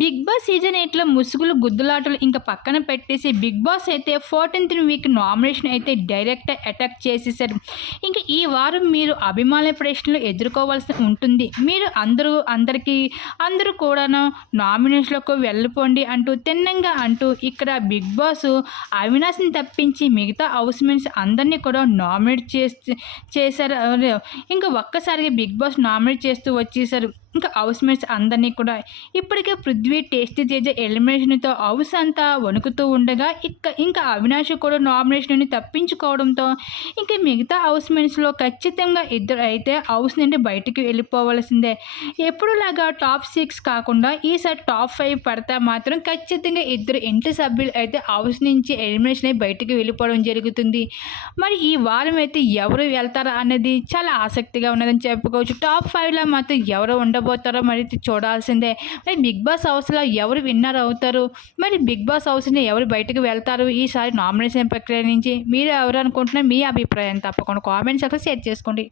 Big boss season ఎయిట్లో ముసుగులు గుద్దులాటలు ఇంకా పక్కన పెట్టేసి బిగ్ బాస్ అయితే ఫోర్టీన్త్ వీక్ నామినేషన్ అయితే డైరెక్ట్ అటాక్ చేసేసారు. ఇంకా ఈ వారం మీరు అభిమానుల ప్రశ్నలు ఎదుర్కోవాల్సి ఉంటుంది. మీరు అందరూ అందరికీ అందరూ కూడాను నామినేషన్లకు వెళ్ళిపోండి అంటూ తిన్నంగా అంటూ ఇక్కడ బిగ్ బాస్ అవినాష్ని తప్పించి మిగతా హౌస్ మెన్స్ అందరినీ కూడా నామినేట్ చేసి చేశారు. ఇంకా ఒక్కసారిగా బిగ్ బాస్ నామినేట్ చేస్తూ వచ్చేసారు. ఇంకా హౌస్ మేట్స్ అందరినీ కూడా ఇప్పటికే పృథ్వీ టేస్ట్ చేసే ఎలిమినేషన్తో హౌస్ అంతా వణుకుతూ ఉండగా ఇక ఇంకా అవినాష్ కూడా నామినేషన్ని తప్పించుకోవడంతో ఇంకా మిగతా హౌస్ మేట్స్లో ఖచ్చితంగా ఇద్దరు అయితే హౌస్ నుండి బయటికి వెళ్ళిపోవాల్సిందే. ఎప్పుడులాగా టాప్ సిక్స్ కాకుండా ఈసారి టాప్ ఫైవ్ పడితే మాత్రం ఖచ్చితంగా ఇద్దరు ఇంటి సభ్యులు అయితే హౌస్ నుంచి ఎలిమినేషన్ అయి బయటికి వెళ్ళిపోవడం జరుగుతుంది. మరి ఈ వారం అయితే ఎవరు వెళ్తారా అనేది చాలా ఆసక్తిగా ఉన్నదని చెప్పుకోవచ్చు. టాప్ ఫైవ్లో మాత్రం ఎవరు రాబోతారో మరి చూడాల్సిందే. మరి బిగ్ బాస్ హౌస్లో ఎవరు విన్నర్ అవుతారు? మరి బిగ్ బాస్ హౌస్ని ఎవరు బయటకు వెళ్తారు? ఈసారి నామినేషన్ ప్రక్రియ నుంచి మీరు ఎవరు అనుకుంటున్నారు? మీ అభిప్రాయం తప్పకుండా కామెంట్స్ అక్కడ షేర్ చేసుకోండి.